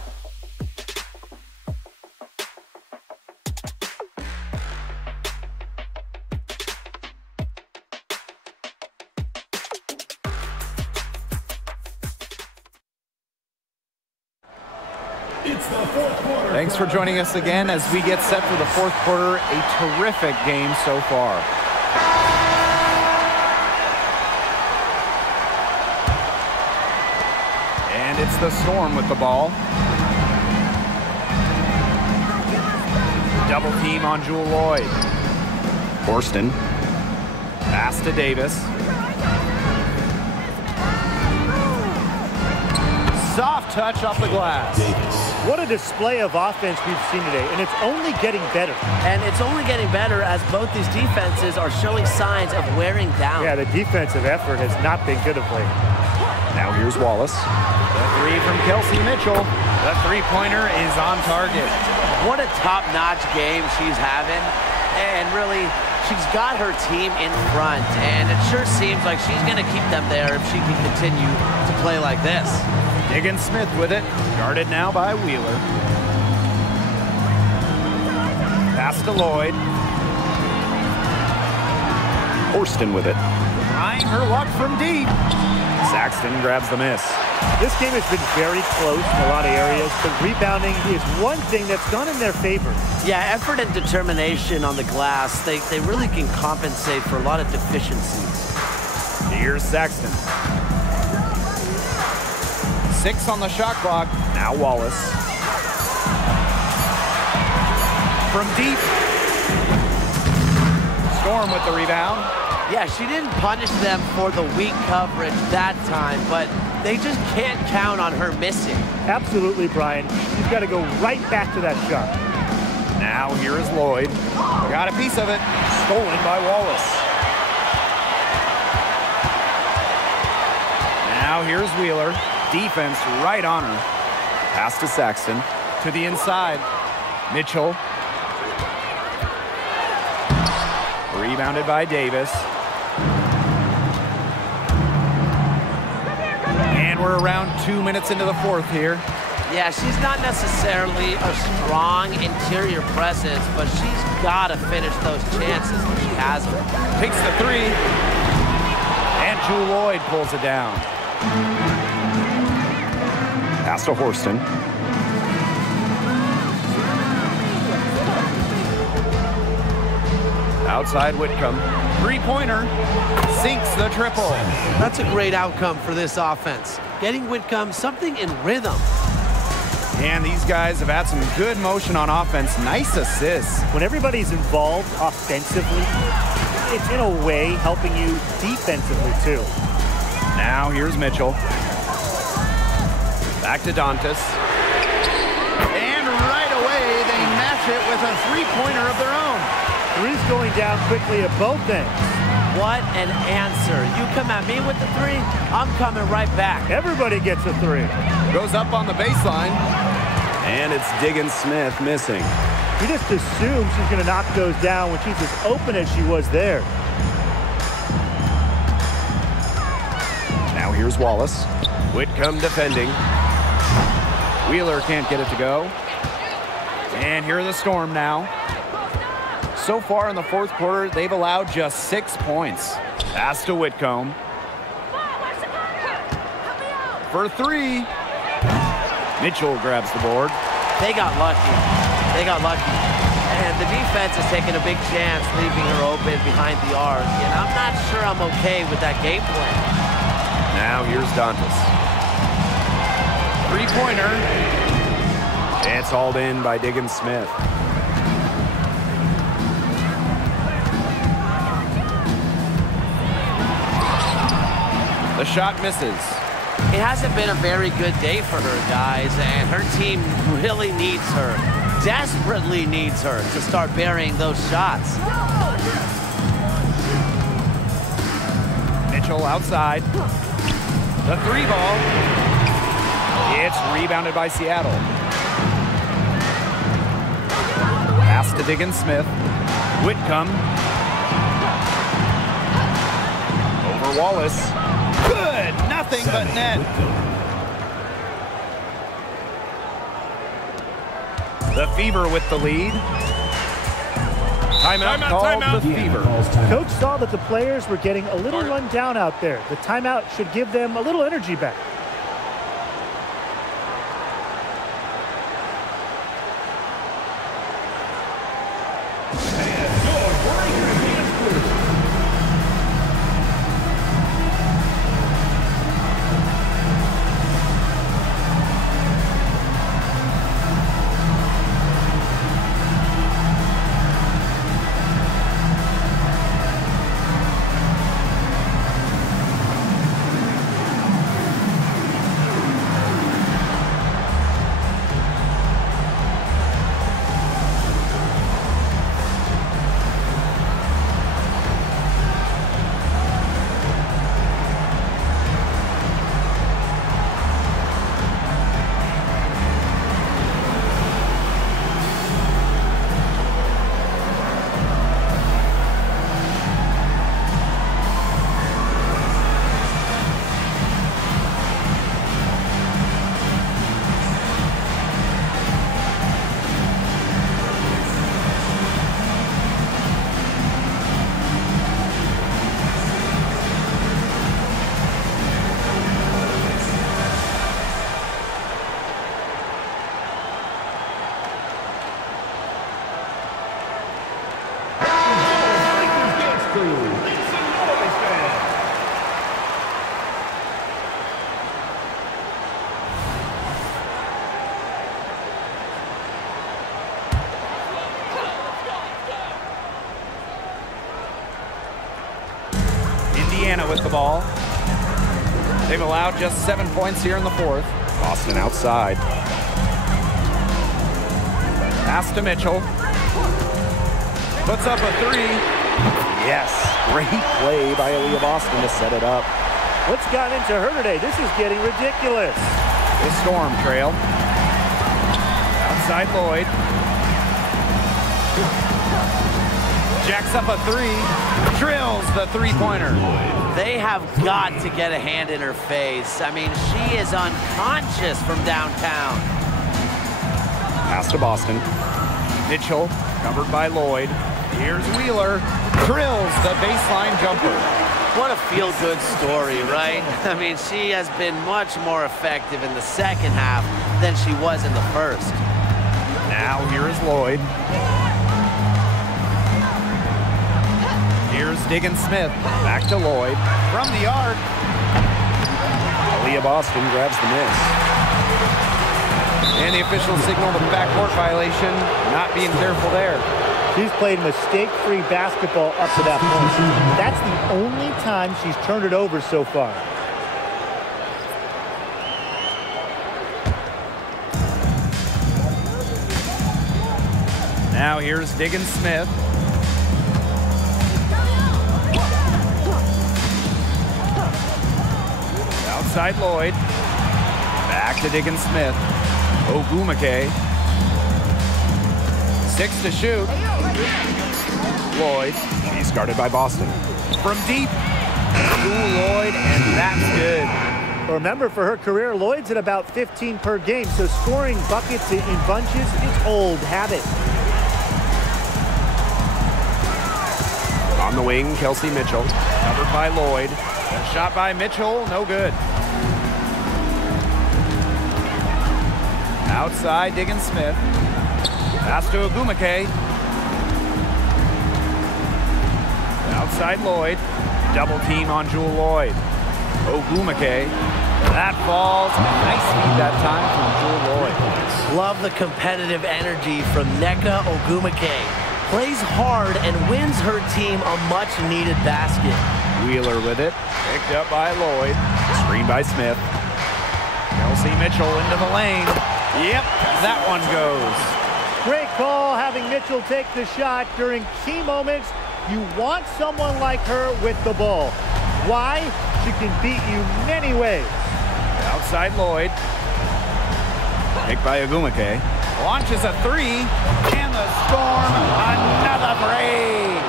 It's the fourth quarter. Thanks for joining us again as we get set for the fourth quarter. A terrific game so far. And it's the Storm with the ball. Double team on Jewel Lloyd. Horston. Pass to Davis. Soft touch off the glass. What a display of offense we've seen today, and it's only getting better. And it's only getting better as both these defenses are showing signs of wearing down. Yeah, the defensive effort has not been good of late. Now here's Wallace. The three from Kelsey Mitchell. The three-pointer is on target. What a top-notch game she's having. And really, she's got her team in front. And it sure seems like she's going to keep them there if she can continue to play like this. Diggins Smith with it. Guarded now by Wheeler. Pass to Lloyd. Horston with it. Trying her luck from deep. Saxton grabs the miss. This game has been very close in a lot of areas, but rebounding is one thing that's gone in their favor. Yeah, effort and determination on the glass, they really can compensate for a lot of deficiencies. Here's Saxton. 6 on the shot clock. Now Wallace. From deep. Storm with the rebound. Yeah, she didn't punish them for the weak coverage that time, but they just can't count on her missing. Absolutely, Brian. She's got to go right back to that shot. Now here is Lloyd. Got a piece of it. Stolen by Wallace. Now here's Wheeler. Defense right on her. Pass to Saxton. To the inside. Mitchell. Rebounded by Davis. And we're around 2 minutes into the fourth here. Yeah, she's not necessarily a strong interior presence, but she's got to finish those chances when she has them. Takes the three. And Jewel Lloyd pulls it down. Pass to Horston. Outside Whitcomb. Three-pointer. Sinks the triple. That's a great outcome for this offense. Getting Whitcomb something in rhythm. And these guys have had some good motion on offense. Nice assists. When everybody's involved offensively, it's in a way helping you defensively too. Now here's Mitchell. Back to Dantas. And right away, they match it with a three-pointer of their own. Three's going down quickly at both ends. What an answer. You come at me with the three, I'm coming right back. Everybody gets a three. Goes up on the baseline. And it's Diggins Smith missing. He just assumes she's going to knock those down when she's as open as she was there. Now here's Wallace. Whitcomb defending. Wheeler can't get it to go. And here are the Storm now. So far in the fourth quarter, they've allowed just 6 points. Pass to Whitcomb. For three. Mitchell grabs the board. They got lucky. They got lucky. And the defense is taking a big chance, leaving her open behind the arc. And I'm not sure I'm okay with that game plan. Now here's Dantas. Three-pointer. It's hauled in by Diggins Smith. The shot misses. It hasn't been a very good day for her, guys, and her team really needs her, desperately needs her to start burying those shots. Mitchell outside. The three ball. It's rebounded by Seattle. Pass to Diggins Smith. Whitcomb. Over Wallace. Good, nothing but net. The Fever with the lead. Timeout called the Fever. Coach saw that the players were getting a little run down out there. The timeout should give them a little energy back. Indiana with the ball. They've allowed just 7 points here in the fourth. Boston outside. Pass to Mitchell. Puts up a three. Yes, great play by Aaliyah Boston to set it up. What's gotten into her today? This is getting ridiculous. The Storm trail. Outside Lloyd. Jacks up a three. Drills the three-pointer. They have got to get a hand in her face. I mean, she is unconscious from downtown. Pass to Boston. Mitchell, covered by Lloyd. Here's Wheeler. Drills the baseline jumper. What a feel-good story, right? I mean, she has been much more effective in the second half than she was in the first. Now here is Lloyd. Here's Diggins-Smith. Back to Lloyd. From the arc. Aaliyah Boston grabs the miss. And the official signal the backcourt violation. Not being careful there. She's played mistake-free basketball up to that point. That's the only time she's turned it over so far. Now here's Diggins-Smith. Outside Lloyd. Back to Diggins-Smith. Ogumake. 6 to shoot. Lloyd. She's guarded by Boston. From deep. Lloyd, and that's good. Remember, for her career, Lloyd's at about 15 per game, so scoring buckets in bunches is old habit. On the wing, Kelsey Mitchell. Covered by Lloyd. A shot by Mitchell, no good. Outside, Diggins-Smith. Pass to Ogumake. Outside Lloyd. Double team on Jewel Lloyd. Ogumake. That falls. Nice feed that time from Jewel Lloyd. Love the competitive energy from Nneka Ogumake. Plays hard and wins her team a much-needed basket. Wheeler with it. Picked up by Lloyd. Screen by Smith. Kelsey Mitchell into the lane. Yep, that one goes. Great call having Mitchell take the shot during key moments. You want someone like her with the ball. Why? She can beat you many ways. Outside Lloyd. Picked by Ogumake. Launches a three. And the Storm, another break.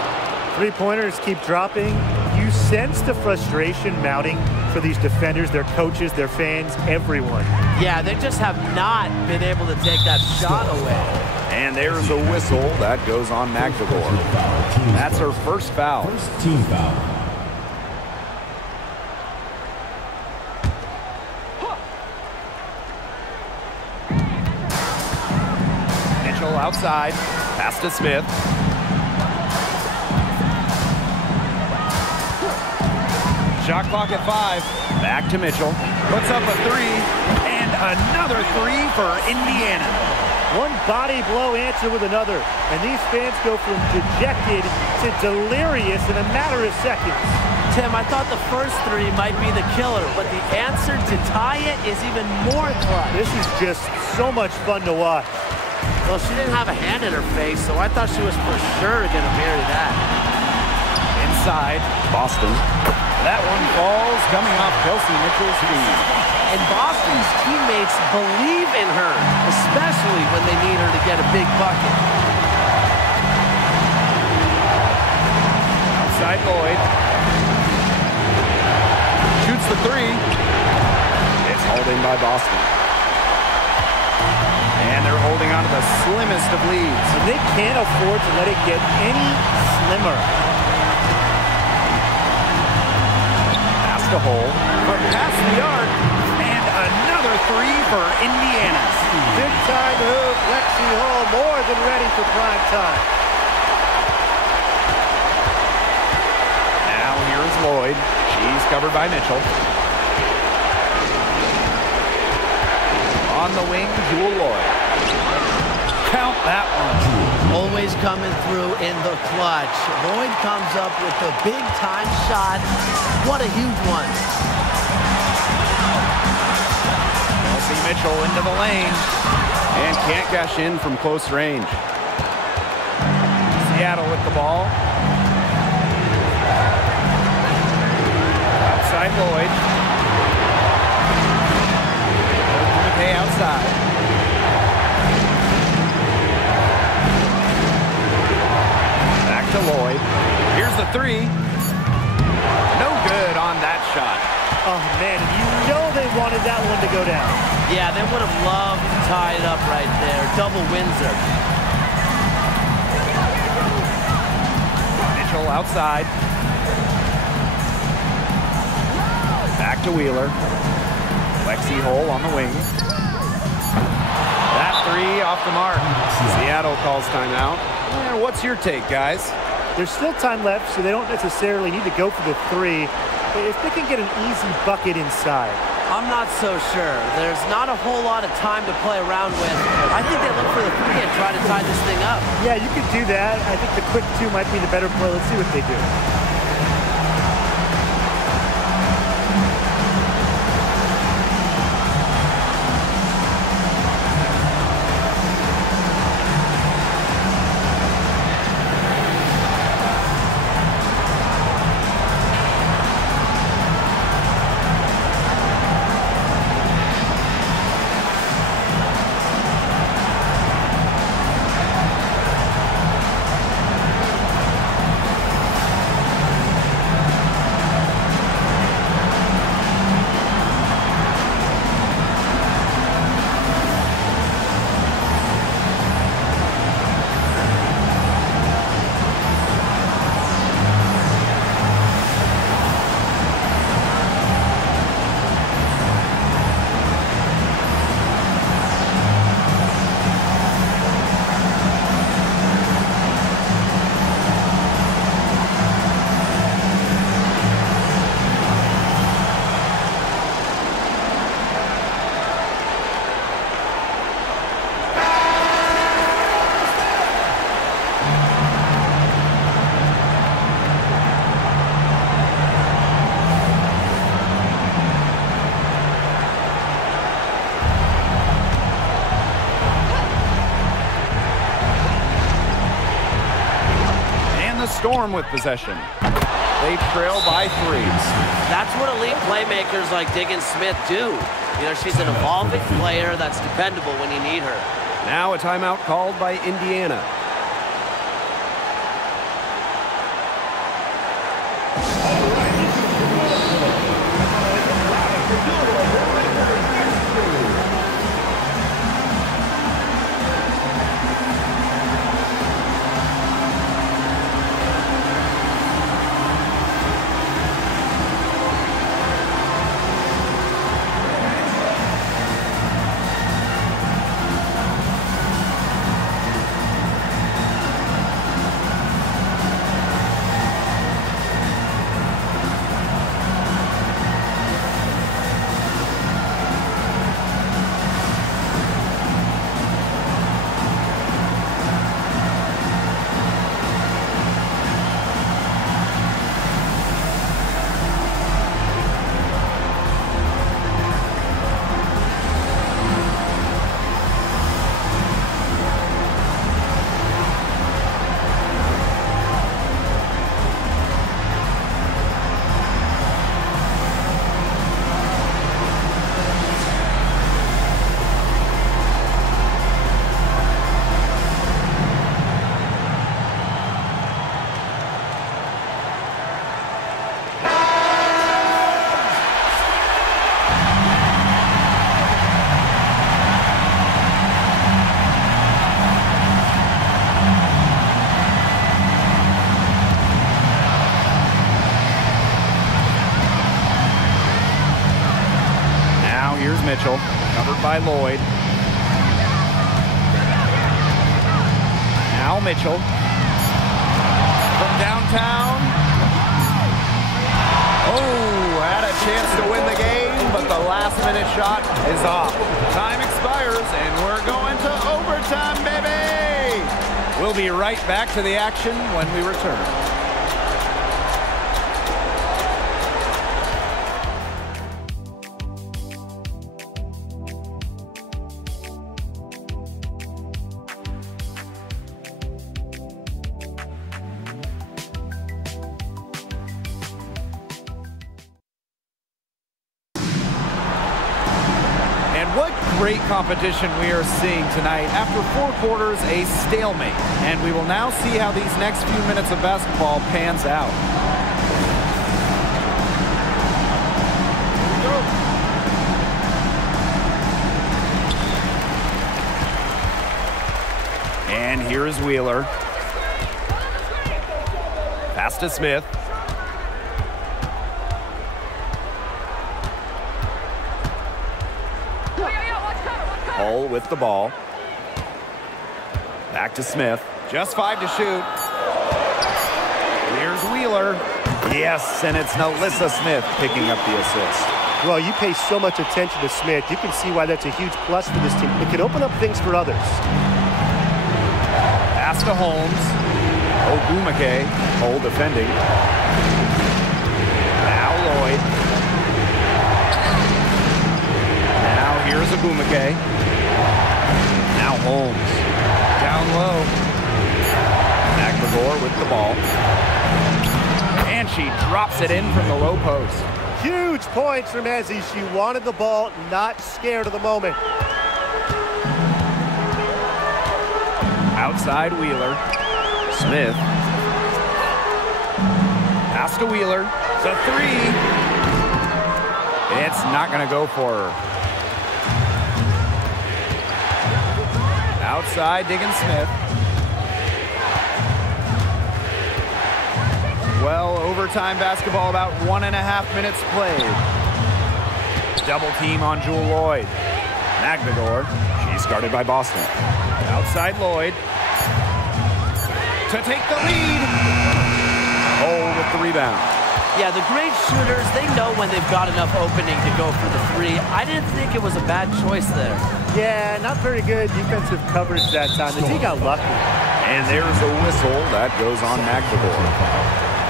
Three-pointers keep dropping. You sense the frustration mounting for these defenders, their coaches, their fans, everyone. Yeah, they just have not been able to take that shot away. And there's a whistle. That goes on Magdagor. That's her first foul. First team foul. Mitchell outside. Pass to Smith. Shot clock at 5. Back to Mitchell. Puts up a 3. And another 3 for Indiana. One body blow answer with another. And these fans go from dejected to delirious in a matter of seconds. Tim, I thought the first 3 might be the killer, but the answer to tie it is even more clutch. This is just so much fun to watch. Well, she didn't have a hand in her face, so I thought she was for sure going to bury that. Inside, Boston. That one falls coming off Kelsey Mitchell's feet. And Boston's teammates believe in her, especially when they need her to get a big bucket. Outside Lloyd. Shoots the 3. It's hauled in by Boston. And they're holding on to the slimmest of leads. And they can't afford to let it get any slimmer. Pass to Hole. From past the arc. And another 3 for Indiana. Big time move. Lexi Hall more than ready for prime time. Now here's Lloyd. She's covered by Mitchell. On the wing, Jewel Lloyd. Count that one. Always coming through in the clutch. Lloyd comes up with the big-time shot. What a huge one. Kelsey Mitchell into the lane. And can't cash in from close range. Seattle with the ball. Outside Lloyd. McKay outside. Back to Lloyd. Here's the 3. No good on that shot. Oh, man, you know they wanted that one to go down. Yeah, they would have loved to tie it up right there. Double Windsor. Mitchell outside. Back to Wheeler. Lexi Hole on the wing. That 3 off the mark. Seattle calls timeout. What's your take, guys? There's still time left, so they don't necessarily need to go for the 3. If they can get an easy bucket inside. I'm not so sure. There's not a whole lot of time to play around with. I think they look for the 3 and try to tie this thing up. Yeah, you could do that. I think the quick 2 might be the better play. Let's see what they do. Storm with possession. They trail by 3. That's what elite playmakers like Diggin Smith do. You know, she's an evolving player that's dependable when you need her. Now a timeout called by Indiana. by Lloyd. Now Mitchell. From downtown. Oh, had a chance to win the game, but the last-minute shot is off. Time expires, and we're going to overtime, baby! We'll be right back to the action when we return. What great competition we are seeing tonight. After 4 quarters, a stalemate. And we will now see how these next few minutes of basketball pans out. And here is Wheeler. Pass to Smith. Hull with the ball. Back to Smith. Just 5 to shoot. Here's Wheeler. Yes, and it's Nalissa Smith picking up the assist. Well, you pay so much attention to Smith. You can see why that's a huge plus for this team. It could open up things for others. Pass to Holmes. Ogumake. Hull defending. Now Lloyd. Now here's Ogumake. Now Holmes. Down low. McBagor with the ball. And she drops it in from the low post. Huge points from Ezzy. She wanted the ball, not scared of the moment. Outside Wheeler. Smith. Pass to Wheeler. It's a 3. It's not going to go for her. Outside, Diggins Smith. Well, overtime basketball, about 1.5 minutes played. Double team on Jewel Lloyd. McBagor, she's guarded by Boston. Outside Lloyd. To take the lead. Hull with the rebound. Yeah, the great shooters, they know when they've got enough opening to go for the 3. I didn't think it was a bad choice there. Yeah, not very good defensive coverage that time. The team got lucky. And there's a whistle that goes on McBagor.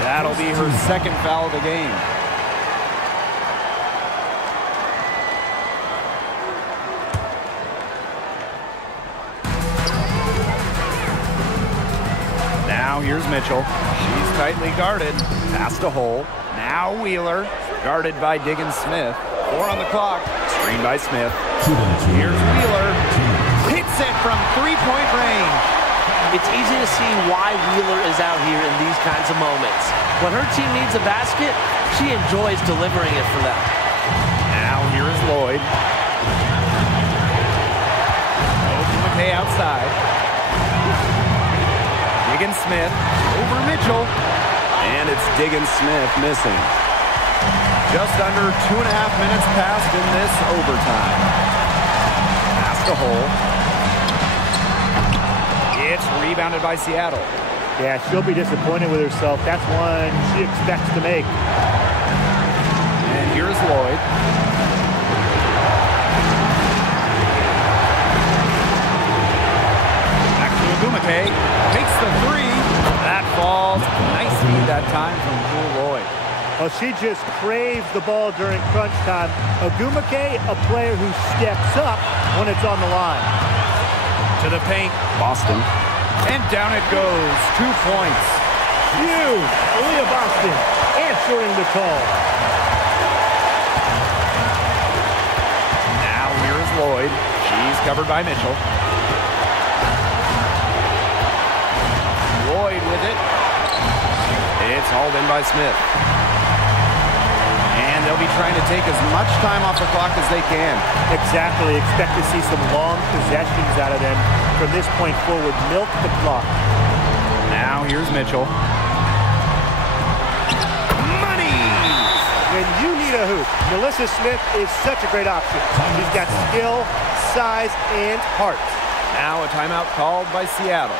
That'll be her second foul of the game. Now here's Mitchell. She's tightly guarded. Pass to Hull. Now Wheeler. Guarded by Diggins Smith. 4 on the clock. Screened by Smith. Here's Wheeler. Hits it from 3-point range. It's easy to see why Wheeler is out here in these kinds of moments. When her team needs a basket, she enjoys delivering it for them. Now here is Lloyd. Ogumake outside. Diggins Smith over Mitchell. And it's Diggins Smith missing. Just under 2.5 minutes passed in this overtime. Pass to Hull. It's rebounded by Seattle. Yeah, she'll be disappointed with herself. That's one she expects to make. And here's Lloyd. Back to Ogumake. Makes the 3. That falls. Nice feed that time from Jewel Lloyd. Well, she just craves the ball during crunch time. Ogumake, a player who steps up when it's on the line. To the paint. Boston. And down it goes. 2 points. Huge. Aaliyah Boston answering the call. Now here's Lloyd. She's covered by Mitchell. Lloyd with it. It's hauled in by Smith. And they'll be trying to take as much time off the clock as they can. Exactly. Expect to see some long possessions out of them from this point forward. Milk the clock. Now here's Mitchell. Money! When you need a hoop. Melissa Smith is such a great option. She's got skill, size, and heart. Now a timeout called by Seattle.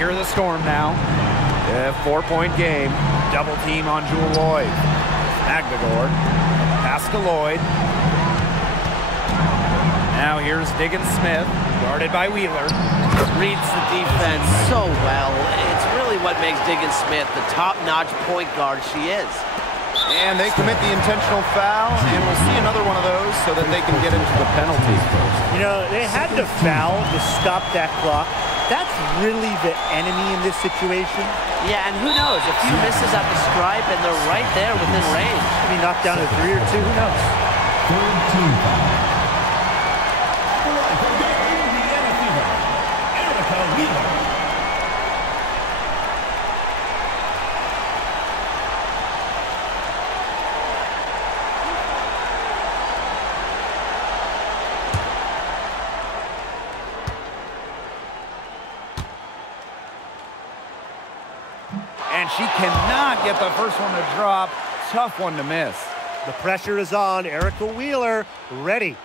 Here the Storm now. A 4-point game. Double team on Jewel Lloyd. McGregor. Pass to Lloyd. Now here's Diggins Smith. Guarded by Wheeler. Reads the defense so well. It's really what makes Diggins Smith the top-notch point guard she is. And they commit the intentional foul, and we'll see another one of those so that they can get into the penalties. You know, they had to foul to stop that clock. That's really the enemy in this situation. Yeah, and who knows? A few misses at the stripe, and they're right there within range. I mean, knocked down to 3 or 2, who knows? Third team foul. For the Indiana Fever, Erica Wheeler. And she cannot get the first one to drop. Tough one to miss. The pressure is on. Erica Wheeler ready.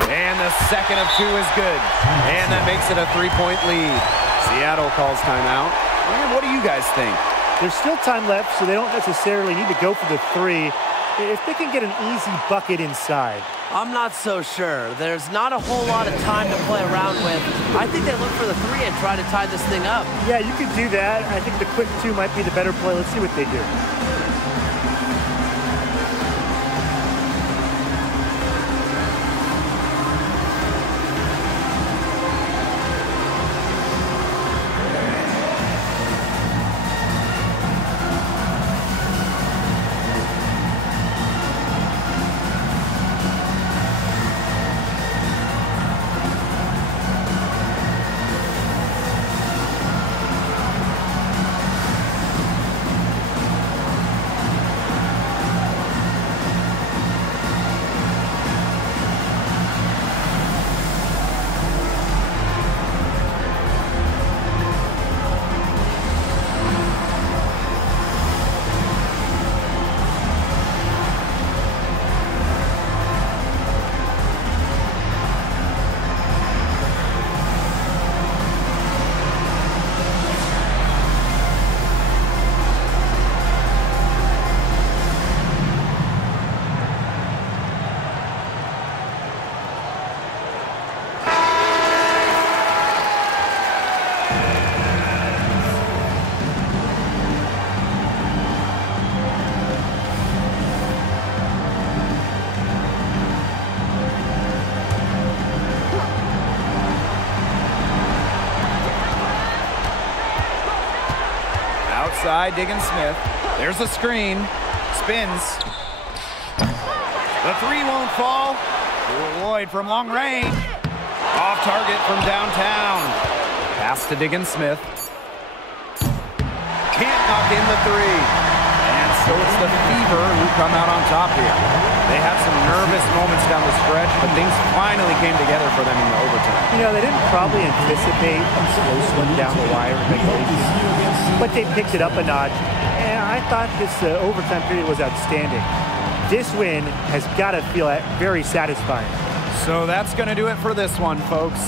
And the second of 2 is good. And that makes it a 3-point lead. Seattle calls timeout. And what do you guys think? There's still time left, so they don't necessarily need to go for the 3 if they can get an easy bucket inside. I'm not so sure. There's not a whole lot of time to play around with. I think they look for the 3 and try to tie this thing up. Yeah, you could do that. I think the quick 2 might be the better play. Let's see what they do. Outside, Diggins Smith. There's a screen. Spins. The three won't fall. Lloyd from long range. Off target from downtown. Pass to Diggins-Smith. Can't knock in the three. And so it's the Fever who come out on top here. They had some nervous moments down the stretch, but things finally came together for them in the overtime. You know, they didn't probably anticipate a close one down the wire in regulation, but they picked it up a notch, and I thought this overtime period was outstanding. This win has got to feel very satisfying. So that's going to do it for this one, folks.